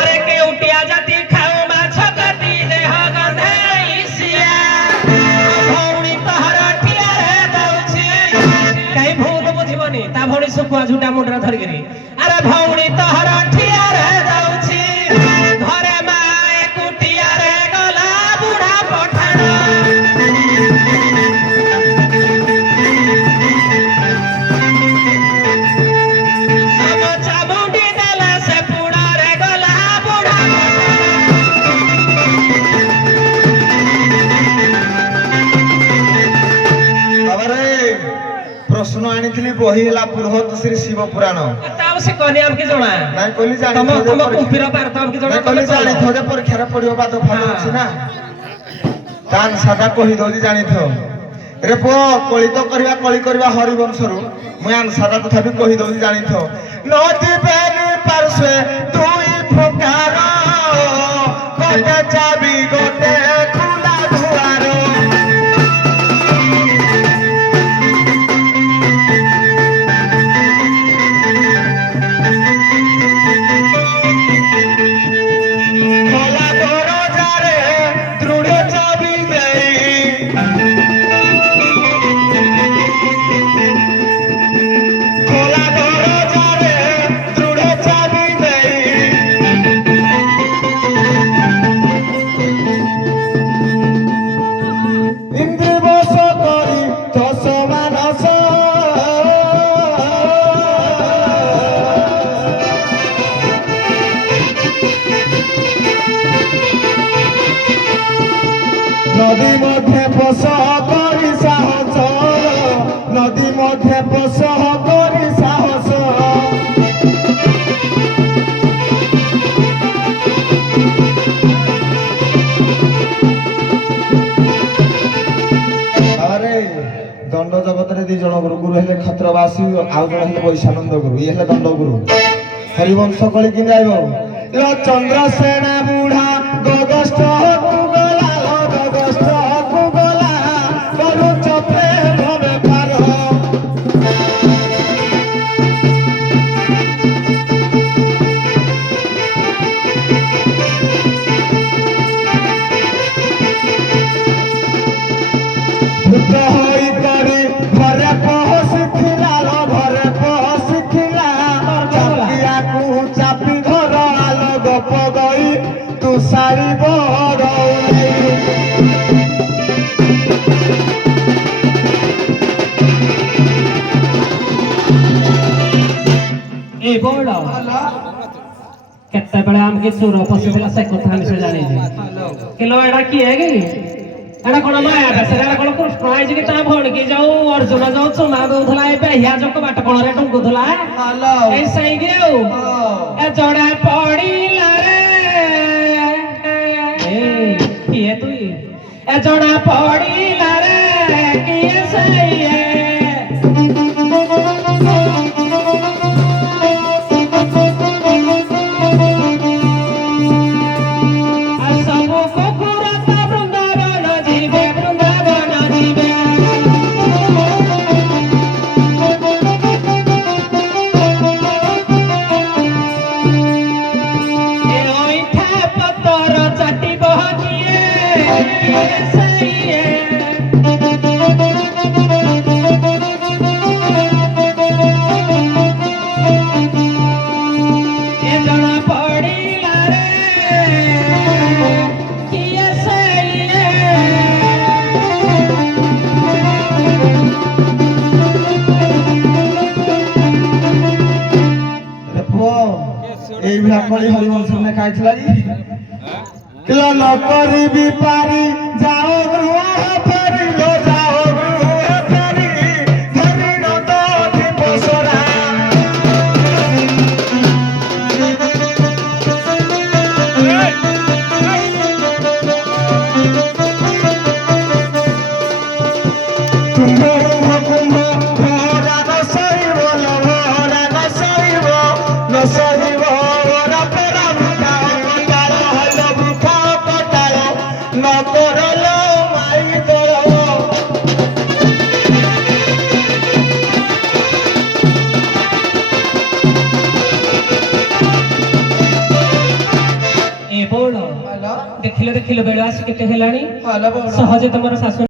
अरे केउटिया जाति खाऊ माछ काटी देह गंधाइसिया भौणी तहर ठिया रे दउछि काई भूत बुझिबनी ता भौणी सुकुआ झुटा मुंडरा धरिगिरी अरे भौणी तहर ठिया रे दउछि घरे मा एकुटिया रे गला बुढ़ा पठाण प्रश्न आनी बही है बृहत श्री शिव पुराण से कहनी हमके जणा नहीं कहली जानी तुम कुंपीर पार तो हमके जणा कहली जानी थोड़े परीक्षा रे पढ़ियो बा तो फल अछि ना तान सादा कहि दोजी जानी थो रे पो कली तो करबा हरिवंश रु मुयान सादा तथापि कहि दोजी जानी थो नदी बेनी पार्श्वे दुई फुकार गोटे चाबी गोटे खुला दुआर नदी मध्य पस करी साहस नदी मध्य पस करी साहस अरे दंड जगत रे दी जन गुरु हेले क्षत्रवासी आउ जन हेले वैशानंद गुरु ये हेले दंड गुरु हरिवंश कली कि जाइबो यो चंद्रसेना बुढ़ा गगष्ट केते बेले हमके चोर पसिला से कथा हम से जानी किलो एडा की है कि एडा कोन माया बस एडा कोन कृष्ण आइ जे ता भण के जाऊ अर्जुन जाऊ चुना दउथला ए बेहिया जक बाट कोन रे टंगुथला ए सही गेउ ए जोड़ा पड़ीला रे ए की है तू ए जोड़ा पड़ीला रे की सही है हरिवंश ने खाइला किलो न करी भी पारी जाओ रुआ पारी लो जाओ रुआ पारी धरी न तो थी पोसरा no corolo, my ଦେଖିଲ ବେଳ ଆସି କେତେ ହେଲାଣି ହେଲା ବଉଳ ସହଜେ ତମର ଶାଶୁ